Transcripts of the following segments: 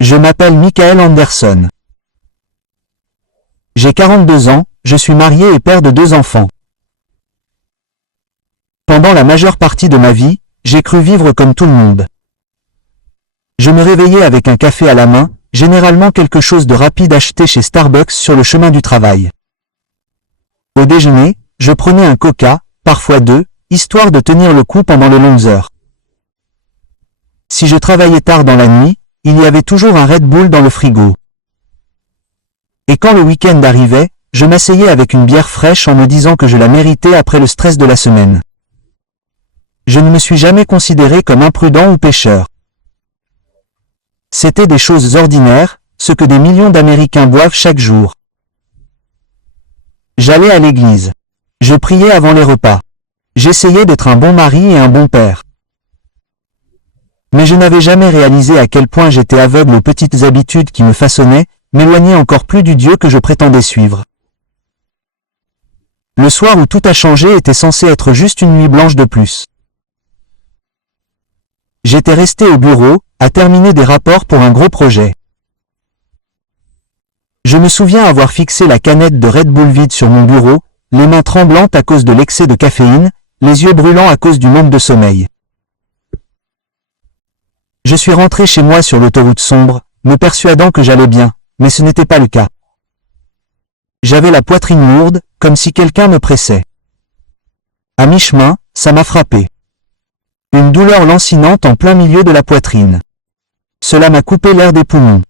Je m'appelle Michael Anderson. J'ai 42 ans, je suis marié et père de 2 enfants. Pendant la majeure partie de ma vie, j'ai cru vivre comme tout le monde. Je me réveillais avec un café à la main, généralement quelque chose de rapide acheté chez Starbucks sur le chemin du travail. Au déjeuner, je prenais un Coca, parfois 2, histoire de tenir le coup pendant les longues heures. Si je travaillais tard dans la nuit, il y avait toujours un Red Bull dans le frigo. Et quand le week-end arrivait, je m'asseyais avec une bière fraîche en me disant que je la méritais après le stress de la semaine. Je ne me suis jamais considéré comme imprudent ou pécheur. C'était des choses ordinaires, ce que des millions d'Américains boivent chaque jour. J'allais à l'église. Je priais avant les repas. J'essayais d'être un bon mari et un bon père. Mais je n'avais jamais réalisé à quel point j'étais aveugle aux petites habitudes qui me façonnaient, m'éloignaient encore plus du Dieu que je prétendais suivre. Le soir où tout a changé était censé être juste une nuit blanche de plus. J'étais resté au bureau, à terminer des rapports pour un gros projet. Je me souviens avoir fixé la canette de Red Bull vide sur mon bureau, les mains tremblantes à cause de l'excès de caféine, les yeux brûlants à cause du manque de sommeil. Je suis rentré chez moi sur l'autoroute sombre, me persuadant que j'allais bien, mais ce n'était pas le cas. J'avais la poitrine lourde, comme si quelqu'un me pressait. À mi-chemin, ça m'a frappé. Une douleur lancinante en plein milieu de la poitrine. Cela m'a coupé l'air des poumons.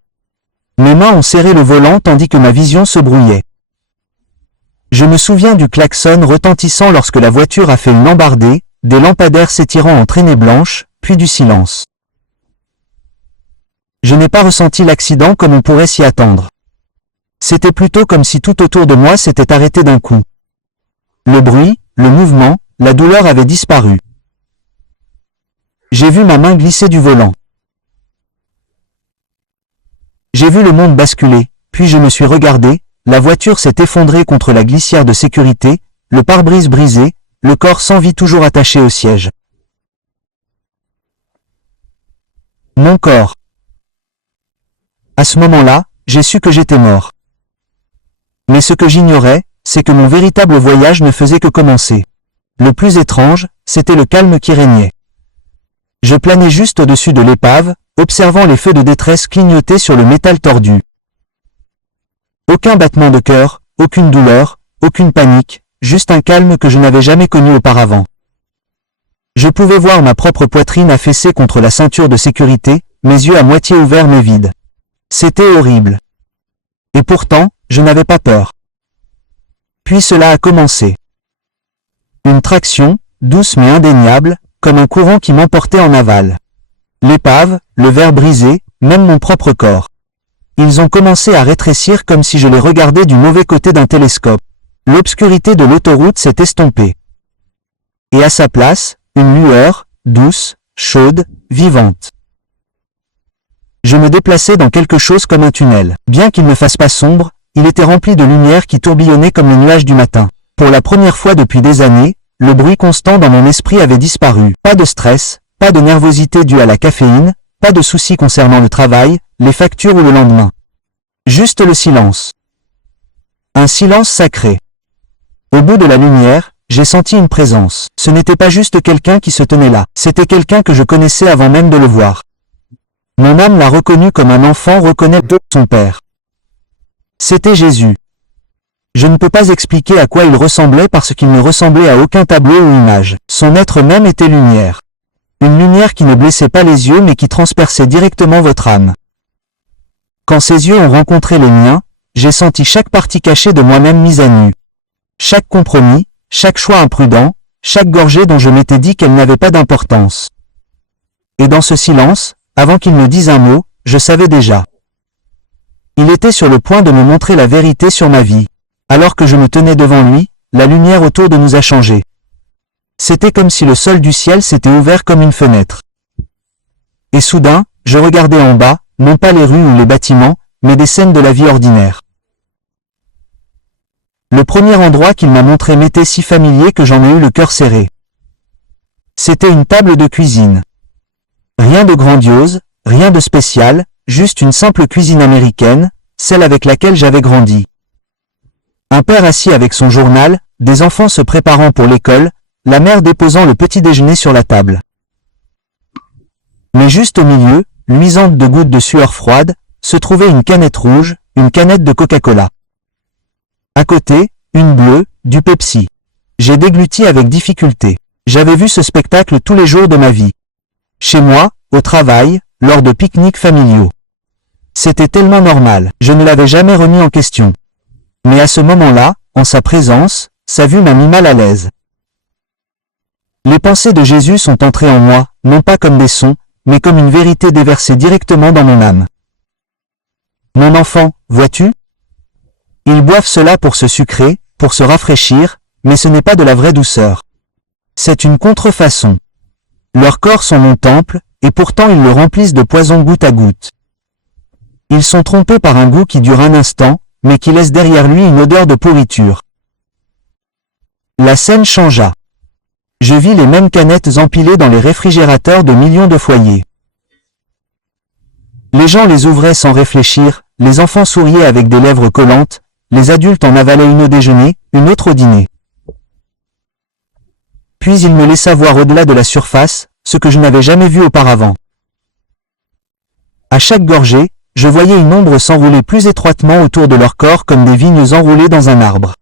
Mes mains ont serré le volant tandis que ma vision se brouillait. Je me souviens du klaxon retentissant lorsque la voiture a fait une embardée, des lampadaires s'étirant en traînées blanches, puis du silence. Je n'ai pas ressenti l'accident comme on pourrait s'y attendre. C'était plutôt comme si tout autour de moi s'était arrêté d'un coup. Le bruit, le mouvement, la douleur avaient disparu. J'ai vu ma main glisser du volant. J'ai vu le monde basculer, puis je me suis regardé, la voiture s'est effondrée contre la glissière de sécurité, le pare-brise brisé, le corps sans vie toujours attaché au siège. Mon corps. À ce moment-là, j'ai su que j'étais mort. Mais ce que j'ignorais, c'est que mon véritable voyage ne faisait que commencer. Le plus étrange, c'était le calme qui régnait. Je planais juste au-dessus de l'épave, observant les feux de détresse clignoter sur le métal tordu. Aucun battement de cœur, aucune douleur, aucune panique, juste un calme que je n'avais jamais connu auparavant. Je pouvais voir ma propre poitrine affaissée contre la ceinture de sécurité, mes yeux à moitié ouverts mais vides. C'était horrible. Et pourtant, je n'avais pas peur. Puis cela a commencé. Une traction, douce mais indéniable, comme un courant qui m'emportait en aval. L'épave, le verre brisé, même mon propre corps. Ils ont commencé à rétrécir comme si je les regardais du mauvais côté d'un télescope. L'obscurité de l'autoroute s'est estompée. Et à sa place, une lueur, douce, chaude, vivante. Je me déplaçais dans quelque chose comme un tunnel. Bien qu'il ne fasse pas sombre, il était rempli de lumière qui tourbillonnait comme les nuages du matin. Pour la première fois depuis des années, le bruit constant dans mon esprit avait disparu. Pas de stress, pas de nervosité due à la caféine, pas de soucis concernant le travail, les factures ou le lendemain. Juste le silence. Un silence sacré. Au bout de la lumière, j'ai senti une présence. Ce n'était pas juste quelqu'un qui se tenait là, c'était quelqu'un que je connaissais avant même de le voir. Mon âme l'a reconnu comme un enfant reconnaît son père. C'était Jésus. Je ne peux pas expliquer à quoi il ressemblait parce qu'il ne ressemblait à aucun tableau ou image. Son être même était lumière. Une lumière qui ne blessait pas les yeux mais qui transperçait directement votre âme. Quand ses yeux ont rencontré les miens, j'ai senti chaque partie cachée de moi-même mise à nu. Chaque compromis, chaque choix imprudent, chaque gorgée dont je m'étais dit qu'elle n'avait pas d'importance. Et dans ce silence, avant qu'il me dise un mot, je savais déjà. Il était sur le point de me montrer la vérité sur ma vie. Alors que je me tenais devant lui, la lumière autour de nous a changé. C'était comme si le sol du ciel s'était ouvert comme une fenêtre. Et soudain, je regardais en bas, non pas les rues ou les bâtiments, mais des scènes de la vie ordinaire. Le premier endroit qu'il m'a montré m'était si familier que j'en ai eu le cœur serré. C'était une table de cuisine. Rien de grandiose, rien de spécial, juste une simple cuisine américaine, celle avec laquelle j'avais grandi. Un père assis avec son journal, des enfants se préparant pour l'école, la mère déposant le petit déjeuner sur la table. Mais juste au milieu, luisante de gouttes de sueur froide, se trouvait une canette rouge, une canette de Coca-Cola. À côté, une bleue, du Pepsi. J'ai dégluti avec difficulté. J'avais vu ce spectacle tous les jours de ma vie. Chez moi, au travail, lors de pique-niques familiaux. C'était tellement normal, je ne l'avais jamais remis en question. Mais à ce moment-là, en sa présence, sa vue m'a mis mal à l'aise. Les pensées de Jésus sont entrées en moi, non pas comme des sons, mais comme une vérité déversée directement dans mon âme. Mon enfant, vois-tu? Ils boivent cela pour se sucrer, pour se rafraîchir, mais ce n'est pas de la vraie douceur. C'est une contrefaçon. Leurs corps sont mon temple, et pourtant ils le remplissent de poison goutte à goutte. Ils sont trompés par un goût qui dure un instant, mais qui laisse derrière lui une odeur de pourriture. La scène changea. Je vis les mêmes canettes empilées dans les réfrigérateurs de millions de foyers. Les gens les ouvraient sans réfléchir, les enfants souriaient avec des lèvres collantes, les adultes en avalaient une au déjeuner, une autre au dîner. Puis il me laissa voir au-delà de la surface, ce que je n'avais jamais vu auparavant. À chaque gorgée, je voyais une ombre s'enrouler plus étroitement autour de leur corps comme des vignes enroulées dans un arbre.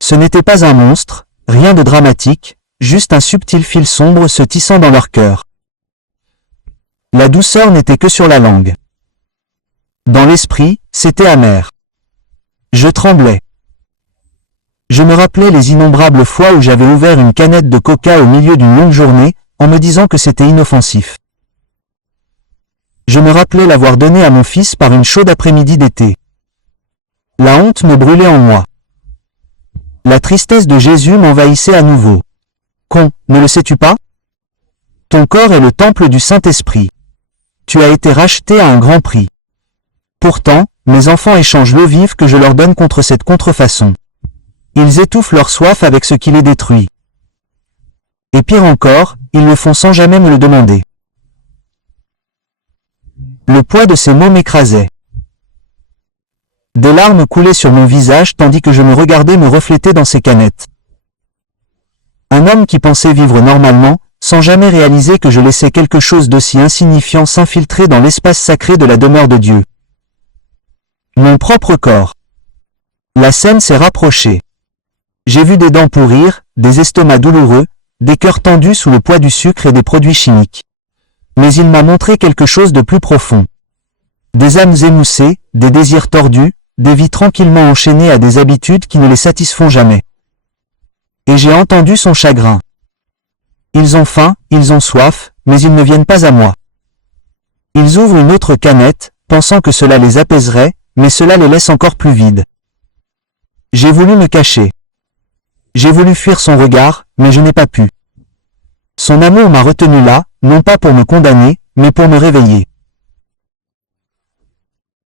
Ce n'était pas un monstre, rien de dramatique, juste un subtil fil sombre se tissant dans leur cœur. La douceur n'était que sur la langue. Dans l'esprit, c'était amer. Je tremblais. Je me rappelais les innombrables fois où j'avais ouvert une canette de coca au milieu d'une longue journée, en me disant que c'était inoffensif. Je me rappelais l'avoir donné à mon fils par une chaude après-midi d'été. La honte me brûlait en moi. La tristesse de Jésus m'envahissait à nouveau. Con, ne le sais-tu pas? Ton corps est le temple du Saint-Esprit. Tu as été racheté à un grand prix. Pourtant, mes enfants échangent l'eau vive que je leur donne contre cette contrefaçon. Ils étouffent leur soif avec ce qui les détruit. Et pire encore, ils le font sans jamais me le demander. Le poids de ces mots m'écrasait. Des larmes coulaient sur mon visage tandis que je me regardais me refléter dans ces canettes. Un homme qui pensait vivre normalement, sans jamais réaliser que je laissais quelque chose d'aussi insignifiant s'infiltrer dans l'espace sacré de la demeure de Dieu. Mon propre corps. La scène s'est rapprochée. J'ai vu des dents pourrir, des estomacs douloureux, des cœurs tendus sous le poids du sucre et des produits chimiques. Mais il m'a montré quelque chose de plus profond. Des âmes émoussées, des désirs tordus, des vies tranquillement enchaînées à des habitudes qui ne les satisfont jamais. Et j'ai entendu son chagrin. Ils ont faim, ils ont soif, mais ils ne viennent pas à moi. Ils ouvrent une autre canette, pensant que cela les apaiserait, mais cela les laisse encore plus vides. J'ai voulu me cacher. J'ai voulu fuir son regard, mais je n'ai pas pu. Son amour m'a retenu là, non pas pour me condamner, mais pour me réveiller.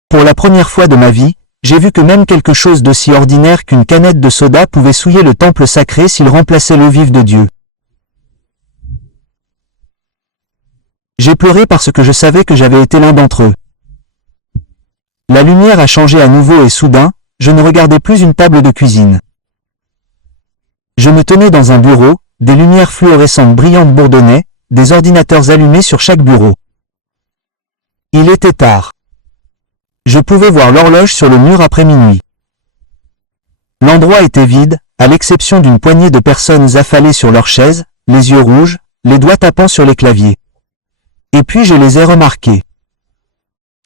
Pour la première fois de ma vie, j'ai vu que même quelque chose d'aussi ordinaire qu'une canette de soda pouvait souiller le temple sacré s'il remplaçait l'eau vive de Dieu. J'ai pleuré parce que je savais que j'avais été l'un d'entre eux. La lumière a changé à nouveau et soudain, je ne regardais plus une table de cuisine. Je me tenais dans un bureau, des lumières fluorescentes brillantes bourdonnaient, des ordinateurs allumés sur chaque bureau. Il était tard. Je pouvais voir l'horloge sur le mur après minuit. L'endroit était vide, à l'exception d'une poignée de personnes affalées sur leurs chaises, les yeux rouges, les doigts tapant sur les claviers. Et puis je les ai remarqués.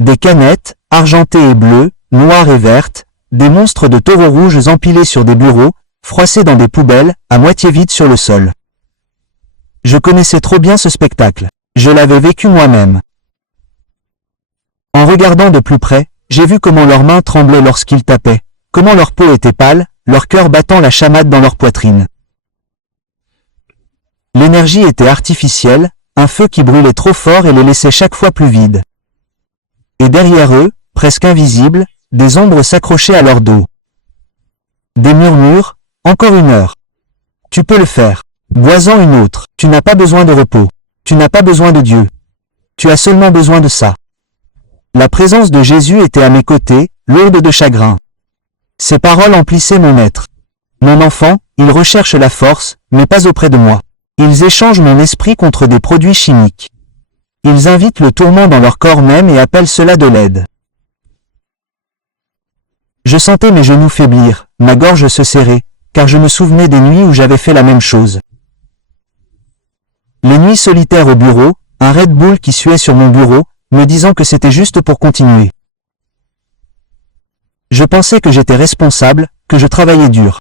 Des canettes, argentées et bleues, noires et vertes, des monstres de taureaux rouges empilés sur des bureaux, froissés dans des poubelles, à moitié vides sur le sol. Je connaissais trop bien ce spectacle. Je l'avais vécu moi-même. En regardant de plus près, j'ai vu comment leurs mains tremblaient lorsqu'ils tapaient, comment leur peau était pâle, leur cœur battant la chamade dans leur poitrine. L'énergie était artificielle, un feu qui brûlait trop fort et les laissait chaque fois plus vides. Et derrière eux, presque invisibles, des ombres s'accrochaient à leur dos. Des murmures, encore une heure. Tu peux le faire. Bois-en une autre. Tu n'as pas besoin de repos. Tu n'as pas besoin de Dieu. Tu as seulement besoin de ça. La présence de Jésus était à mes côtés, lourde de chagrin. Ses paroles emplissaient mon être. Mon enfant, ils recherchent la force, mais pas auprès de moi. Ils échangent mon esprit contre des produits chimiques. Ils invitent le tourment dans leur corps même et appellent cela de l'aide. Je sentais mes genoux faiblir, ma gorge se serrer, car je me souvenais des nuits où j'avais fait la même chose. Les nuits solitaires au bureau, un Red Bull qui suait sur mon bureau, me disant que c'était juste pour continuer. Je pensais que j'étais responsable, que je travaillais dur.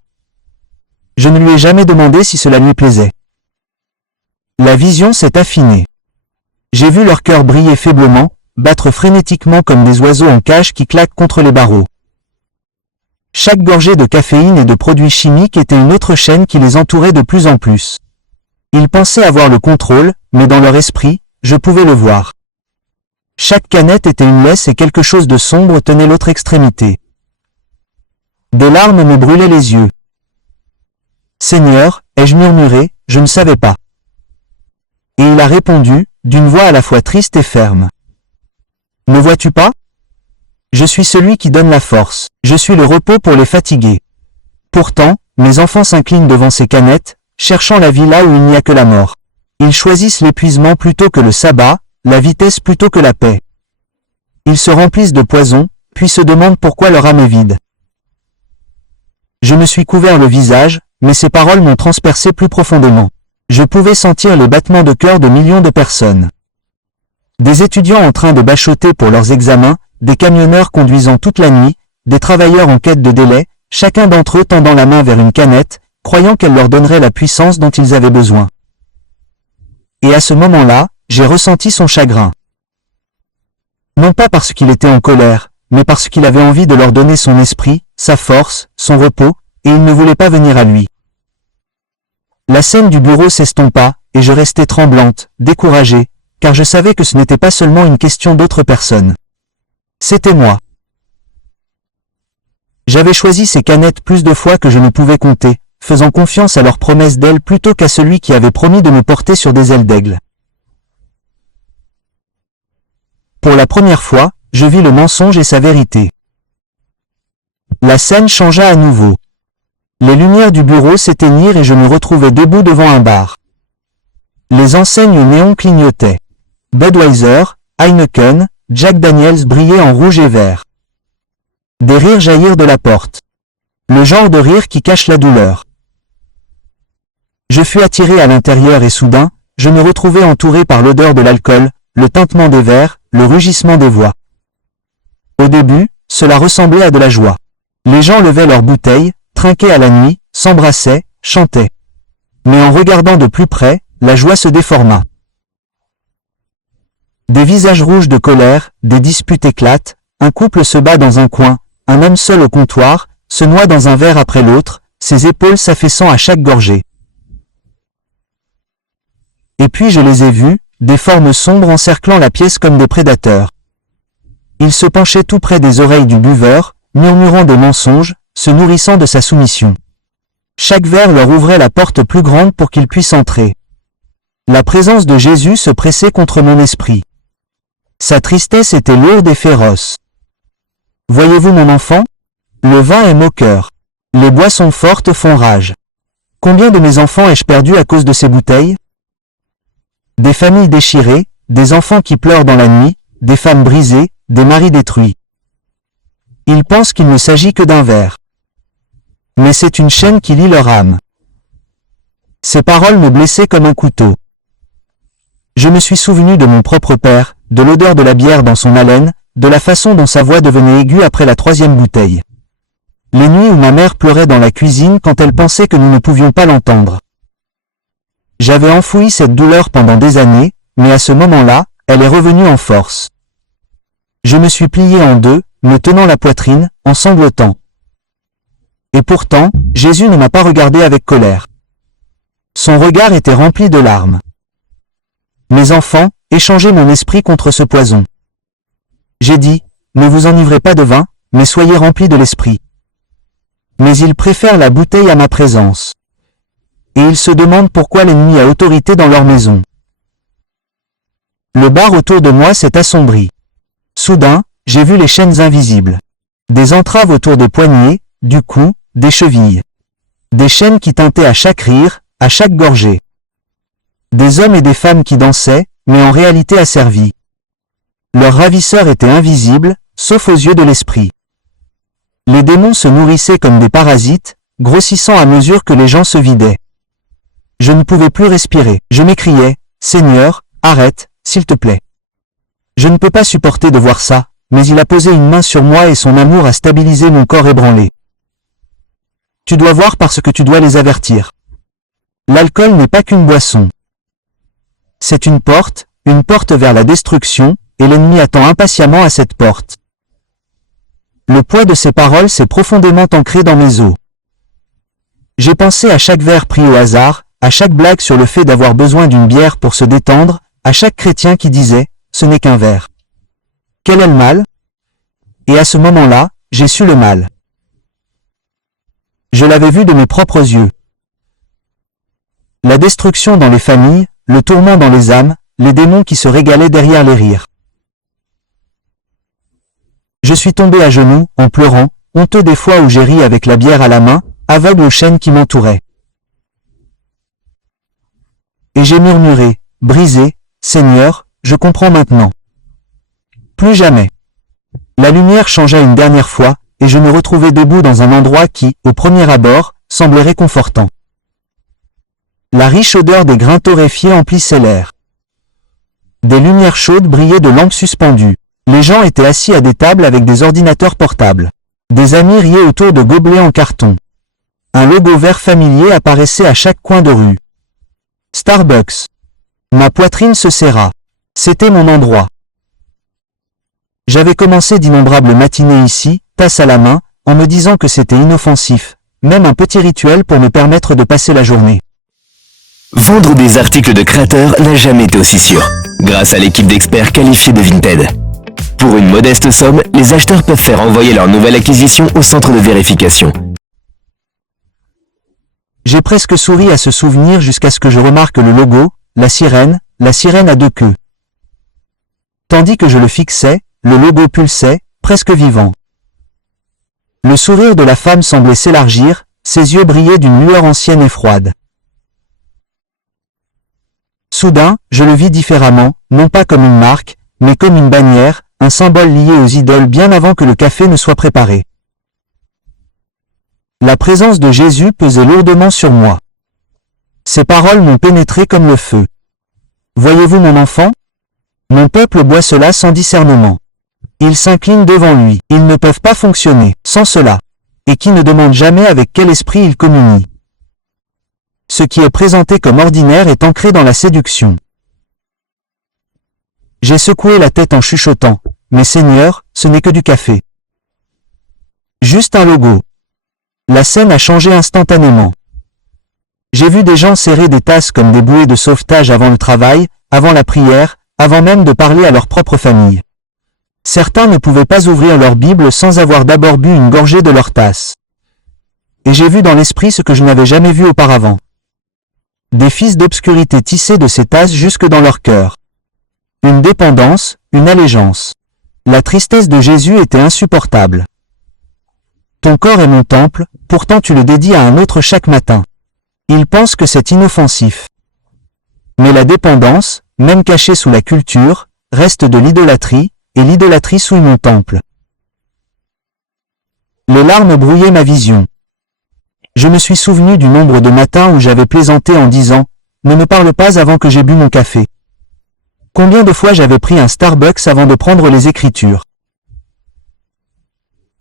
Je ne lui ai jamais demandé si cela lui plaisait. La vision s'est affinée. J'ai vu leur cœur briller faiblement, battre frénétiquement comme des oiseaux en cage qui claquent contre les barreaux. Chaque gorgée de caféine et de produits chimiques était une autre chaîne qui les entourait de plus en plus. Ils pensaient avoir le contrôle, mais dans leur esprit, je pouvais le voir. Chaque canette était une laisse et quelque chose de sombre tenait l'autre extrémité. Des larmes me brûlaient les yeux. Seigneur, ai-je murmuré, je ne savais pas. Et il a répondu, d'une voix à la fois triste et ferme. Ne vois-tu pas? Je suis celui qui donne la force, je suis le repos pour les fatigués. Pourtant, mes enfants s'inclinent devant ces canettes, cherchant la vie là où il n'y a que la mort. Ils choisissent l'épuisement plutôt que le sabbat, la vitesse plutôt que la paix. Ils se remplissent de poison, puis se demandent pourquoi leur âme est vide. Je me suis couvert le visage, mais ces paroles m'ont transpercé plus profondément. Je pouvais sentir les battements de cœur de millions de personnes. Des étudiants en train de bachoter pour leurs examens, des camionneurs conduisant toute la nuit, des travailleurs en quête de délai, chacun d'entre eux tendant la main vers une canette, croyant qu'elle leur donnerait la puissance dont ils avaient besoin. Et à ce moment-là, j'ai ressenti son chagrin. Non pas parce qu'il était en colère, mais parce qu'il avait envie de leur donner son esprit, sa force, son repos, et il ne voulait pas venir à lui. La scène du bureau s'estompa, et je restai tremblante, découragée, car je savais que ce n'était pas seulement une question d'autres personnes. C'était moi. J'avais choisi ces canettes plus de fois que je ne pouvais compter, faisant confiance à leur promesse d'aile plutôt qu'à celui qui avait promis de me porter sur des ailes d'aigle. Pour la première fois, je vis le mensonge et sa vérité. La scène changea à nouveau. Les lumières du bureau s'éteignirent et je me retrouvai debout devant un bar. Les enseignes néon clignotaient. Budweiser, Heineken, Jack Daniels brillaient en rouge et vert. Des rires jaillirent de la porte. Le genre de rire qui cache la douleur. Je fus attiré à l'intérieur et soudain, je me retrouvai entouré par l'odeur de l'alcool, le tintement des verres, le rugissement des voix. Au début, cela ressemblait à de la joie. Les gens levaient leurs bouteilles, trinquaient à la nuit, s'embrassaient, chantaient. Mais en regardant de plus près, la joie se déforma. Des visages rouges de colère, des disputes éclatent, un couple se bat dans un coin, un homme seul au comptoir, se noie dans un verre après l'autre, ses épaules s'affaissant à chaque gorgée. Et puis je les ai vus, des formes sombres encerclant la pièce comme des prédateurs. Ils se penchaient tout près des oreilles du buveur, murmurant des mensonges, se nourrissant de sa soumission. Chaque verre leur ouvrait la porte plus grande pour qu'ils puissent entrer. La présence de Jésus se pressait contre mon esprit. Sa tristesse était lourde et féroce. Voyez-vous mon enfant? Le vin est moqueur. Les boissons fortes font rage. Combien de mes enfants ai-je perdu à cause de ces bouteilles? Des familles déchirées, des enfants qui pleurent dans la nuit, des femmes brisées, des maris détruits. Ils pensent qu'il ne s'agit que d'un verre. Mais c'est une chaîne qui lie leur âme. Ces paroles me blessaient comme un couteau. Je me suis souvenu de mon propre père, de l'odeur de la bière dans son haleine, de la façon dont sa voix devenait aiguë après la 3e bouteille. Les nuits où ma mère pleurait dans la cuisine quand elle pensait que nous ne pouvions pas l'entendre. J'avais enfoui cette douleur pendant des années, mais à ce moment-là, elle est revenue en force. Je me suis plié en deux, me tenant la poitrine, en sanglotant. Et pourtant, Jésus ne m'a pas regardé avec colère. Son regard était rempli de larmes. Mes enfants, échangez mon esprit contre ce poison. J'ai dit, ne vous enivrez pas de vin, mais soyez remplis de l'esprit. Mais ils préfèrent la bouteille à ma présence. Et ils se demandent pourquoi l'ennemi a autorité dans leur maison. Le bar autour de moi s'est assombri. Soudain, j'ai vu les chaînes invisibles. Des entraves autour des poignets, du cou, des chevilles. Des chaînes qui tintaient à chaque rire, à chaque gorgée. Des hommes et des femmes qui dansaient, mais en réalité asservis. Leurs ravisseurs étaient invisibles, sauf aux yeux de l'esprit. Les démons se nourrissaient comme des parasites, grossissant à mesure que les gens se vidaient. Je ne pouvais plus respirer. Je m'écriais, « Seigneur, arrête, s'il te plaît. » Je ne peux pas supporter de voir ça, mais il a posé une main sur moi et son amour a stabilisé mon corps ébranlé. Tu dois voir parce que tu dois les avertir. L'alcool n'est pas qu'une boisson. C'est une porte vers la destruction, et l'ennemi attend impatiemment à cette porte. Le poids de ces paroles s'est profondément ancré dans mes os. J'ai pensé à chaque verre pris au hasard, à chaque blague sur le fait d'avoir besoin d'une bière pour se détendre, à chaque chrétien qui disait « ce n'est qu'un verre ». Quel est le mal? Et à ce moment-là, j'ai su le mal. Je l'avais vu de mes propres yeux. La destruction dans les familles, le tourment dans les âmes, les démons qui se régalaient derrière les rires. Je suis tombé à genoux, en pleurant, honteux des fois où j'ai ri avec la bière à la main, aveugle aux chaînes qui m'entouraient. Et j'ai murmuré, brisé, « Seigneur, je comprends maintenant. » Plus jamais. La lumière changea une dernière fois, et je me retrouvai debout dans un endroit qui, au premier abord, semblait réconfortant. La riche odeur des grains torréfiés emplissait l'air. Des lumières chaudes brillaient de lampes suspendues. Les gens étaient assis à des tables avec des ordinateurs portables. Des amis riaient autour de gobelets en carton. Un logo vert familier apparaissait à chaque coin de rue. Starbucks. Ma poitrine se serra. C'était mon endroit. J'avais commencé d'innombrables matinées ici, tasse à la main, en me disant que c'était inoffensif, même un petit rituel pour me permettre de passer la journée. Vendre des articles de créateurs n'a jamais été aussi sûr, grâce à l'équipe d'experts qualifiés de Vinted. Pour une modeste somme, les acheteurs peuvent faire envoyer leur nouvelle acquisition au centre de vérification. J'ai presque souri à ce souvenir jusqu'à ce que je remarque le logo, la sirène à deux queues. Tandis que je le fixais, le logo pulsait, presque vivant. Le sourire de la femme semblait s'élargir, ses yeux brillaient d'une lueur ancienne et froide. Soudain, je le vis différemment, non pas comme une marque, mais comme une bannière, un symbole lié aux idoles bien avant que le café ne soit préparé. La présence de Jésus pesait lourdement sur moi. Ses paroles m'ont pénétré comme le feu. Voyez-vous mon enfant? Mon peuple boit cela sans discernement. Ils s'inclinent devant lui. Ils ne peuvent pas fonctionner sans cela. Et qui ne demande jamais avec quel esprit ils communient. Ce qui est présenté comme ordinaire est ancré dans la séduction. J'ai secoué la tête en chuchotant, « Mais Seigneur, ce n'est que du café. » Juste un logo. La scène a changé instantanément. J'ai vu des gens serrer des tasses comme des bouées de sauvetage avant le travail, avant la prière, avant même de parler à leur propre famille. Certains ne pouvaient pas ouvrir leur Bible sans avoir d'abord bu une gorgée de leur tasse. Et j'ai vu dans l'esprit ce que je n'avais jamais vu auparavant. Des fils d'obscurité tissaient de ces tasses jusque dans leur cœur. Une dépendance, une allégeance. La tristesse de Jésus était insupportable. Ton corps est mon temple, pourtant tu le dédies à un autre chaque matin. Il pense que c'est inoffensif. Mais la dépendance, même cachée sous la culture, reste de l'idolâtrie, et l'idolâtrie souille mon temple. Les larmes brouillaient ma vision. Je me suis souvenu du nombre de matins où j'avais plaisanté en disant « Ne me parle pas avant que j'ai bu mon café ». Combien de fois j'avais pris un Starbucks avant de prendre les Écritures?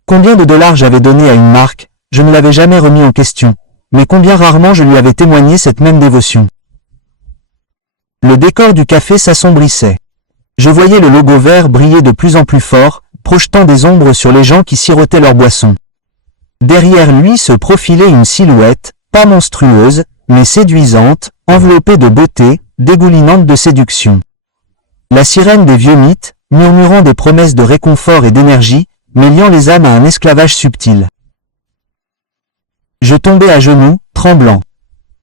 Combien de dollars j'avais donné à une marque, je ne l'avais jamais remis en question, mais combien rarement je lui avais témoigné cette même dévotion. Le décor du café s'assombrissait. Je voyais le logo vert briller de plus en plus fort, projetant des ombres sur les gens qui sirotaient leur boisson. Derrière lui se profilait une silhouette, pas monstrueuse, mais séduisante, enveloppée de beauté, dégoulinante de séduction. La sirène des vieux mythes, murmurant des promesses de réconfort et d'énergie, mais liant les âmes à un esclavage subtil. Je tombais à genoux, tremblant.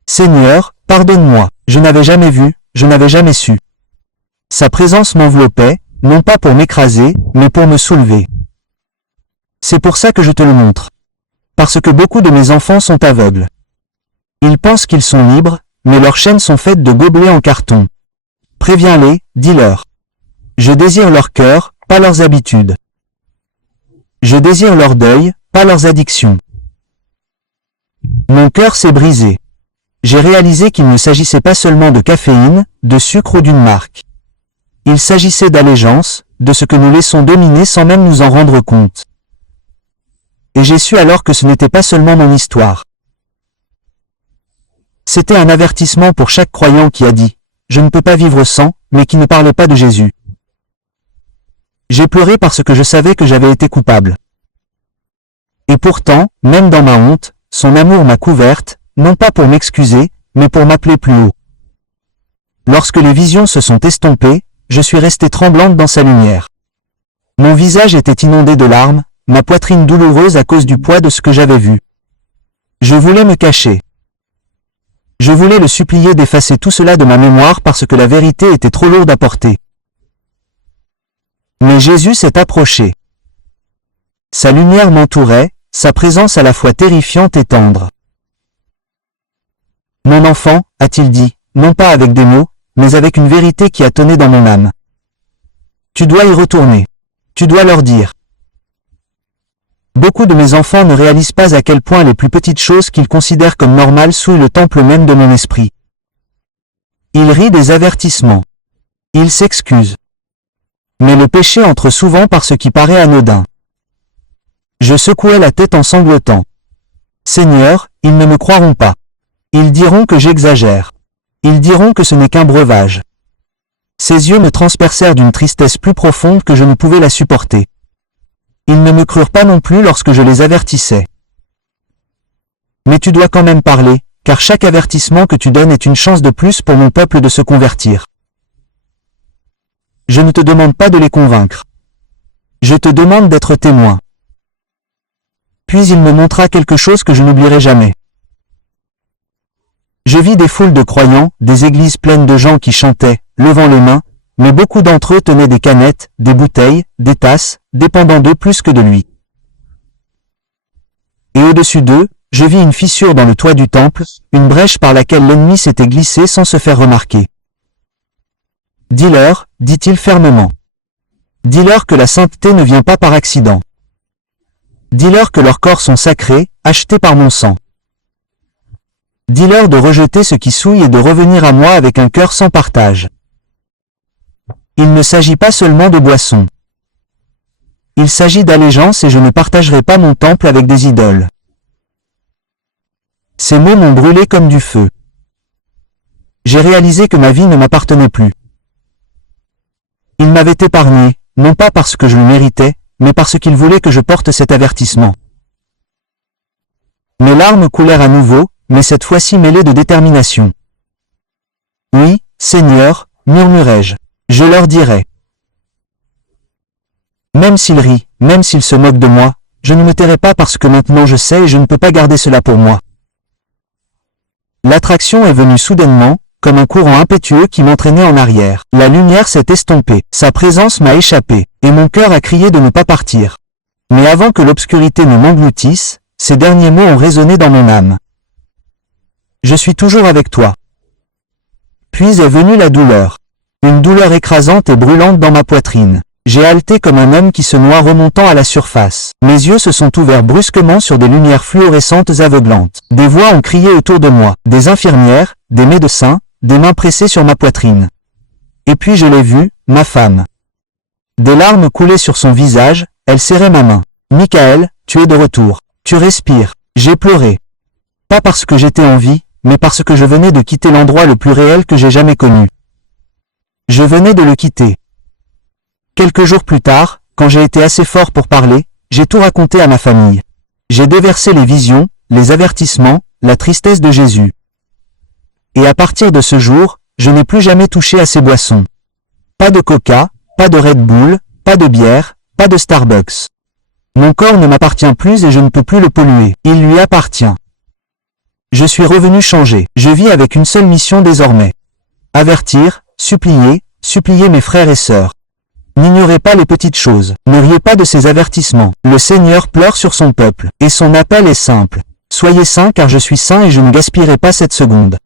Seigneur, pardonne-moi, je n'avais jamais vu, je n'avais jamais su. Sa présence m'enveloppait, non pas pour m'écraser, mais pour me soulever. C'est pour ça que je te le montre. Parce que beaucoup de mes enfants sont aveugles. Ils pensent qu'ils sont libres, mais leurs chaînes sont faites de gobelets en carton. Préviens-les, dis-leur. Je désire leur cœur, pas leurs habitudes. Je désire leur deuil, pas leurs addictions. Mon cœur s'est brisé. J'ai réalisé qu'il ne s'agissait pas seulement de caféine, de sucre ou d'une marque. Il s'agissait d'allégeance, de ce que nous laissons dominer sans même nous en rendre compte. Et j'ai su alors que ce n'était pas seulement mon histoire. C'était un avertissement pour chaque croyant qui a dit « Je ne peux pas vivre sans », mais qui ne parle pas de Jésus. J'ai pleuré parce que je savais que j'avais été coupable. Et pourtant, même dans ma honte, son amour m'a couverte, non pas pour m'excuser, mais pour m'appeler plus haut. Lorsque les visions se sont estompées, je suis restée tremblante dans sa lumière. Mon visage était inondé de larmes, ma poitrine douloureuse à cause du poids de ce que j'avais vu. Je voulais me cacher. Je voulais le supplier d'effacer tout cela de ma mémoire parce que la vérité était trop lourde à porter. Mais Jésus s'est approché. Sa lumière m'entourait, sa présence à la fois terrifiante et tendre. « Mon enfant, a-t-il dit, non pas avec des mots, mais avec une vérité qui a tonné dans mon âme. Tu dois y retourner. Tu dois leur dire. » Beaucoup de mes enfants ne réalisent pas à quel point les plus petites choses qu'ils considèrent comme normales souillent le temple même de mon esprit. Ils rient des avertissements. Ils s'excusent. Mais le péché entre souvent par ce qui paraît anodin. Je secouais la tête en sanglotant. Seigneur, ils ne me croiront pas. Ils diront que j'exagère. Ils diront que ce n'est qu'un breuvage. Ses yeux me transpercèrent d'une tristesse plus profonde que je ne pouvais la supporter. Ils ne me crurent pas non plus lorsque je les avertissais. Mais tu dois quand même parler, car chaque avertissement que tu donnes est une chance de plus pour mon peuple de se convertir. Je ne te demande pas de les convaincre. Je te demande d'être témoin. Puis il me montra quelque chose que je n'oublierai jamais. Je vis des foules de croyants, des églises pleines de gens qui chantaient, levant les mains, mais beaucoup d'entre eux tenaient des canettes, des bouteilles, des tasses, dépendant d'eux plus que de lui. Et au-dessus d'eux, je vis une fissure dans le toit du temple, une brèche par laquelle l'ennemi s'était glissé sans se faire remarquer. « Dis-leur, dit-il fermement. Dis-leur que la sainteté ne vient pas par accident. Dis-leur que leurs corps sont sacrés, achetés par mon sang. Dis-leur de rejeter ce qui souille et de revenir à moi avec un cœur sans partage. Il ne s'agit pas seulement de boisson. Il s'agit d'allégeance et je ne partagerai pas mon temple avec des idoles. » Ces mots m'ont brûlé comme du feu. J'ai réalisé que ma vie ne m'appartenait plus. Il m'avait épargné, non pas parce que je le méritais, mais parce qu'il voulait que je porte cet avertissement. Mes larmes coulèrent à nouveau, mais cette fois-ci mêlées de détermination. « Oui, Seigneur, murmurai-je, je leur dirai. Même s'ils rient, même s'ils se moquent de moi, je ne me tairai pas parce que maintenant je sais et je ne peux pas garder cela pour moi. » L'attraction est venue soudainement, comme un courant impétueux qui m'entraînait en arrière. La lumière s'est estompée, sa présence m'a échappé, et mon cœur a crié de ne pas partir. Mais avant que l'obscurité ne m'engloutisse, ces derniers mots ont résonné dans mon âme. Je suis toujours avec toi. Puis est venue la douleur. Une douleur écrasante et brûlante dans ma poitrine. J'ai haleté comme un homme qui se noie remontant à la surface. Mes yeux se sont ouverts brusquement sur des lumières fluorescentes aveuglantes. Des voix ont crié autour de moi. Des infirmières, des médecins, des mains pressées sur ma poitrine. Et puis je l'ai vue, ma femme. Des larmes coulaient sur son visage, elle serrait ma main. « Michael, tu es de retour. Tu respires. » J'ai pleuré. Pas parce que j'étais en vie, mais parce que je venais de quitter l'endroit le plus réel que j'ai jamais connu. Je venais de le quitter. Quelques jours plus tard, quand j'ai été assez fort pour parler, j'ai tout raconté à ma famille. J'ai déversé les visions, les avertissements, la tristesse de Jésus. Et à partir de ce jour, je n'ai plus jamais touché à ces boissons. Pas de Coca, pas de Red Bull, pas de bière, pas de Starbucks. Mon corps ne m'appartient plus et je ne peux plus le polluer. Il lui appartient. Je suis revenu changé. Je vis avec une seule mission désormais. Avertir, supplier mes frères et sœurs. N'ignorez pas les petites choses. Ne riez pas de ses avertissements. Le Seigneur pleure sur son peuple. Et son appel est simple. Soyez saints car je suis saint et je ne gaspillerai pas cette seconde.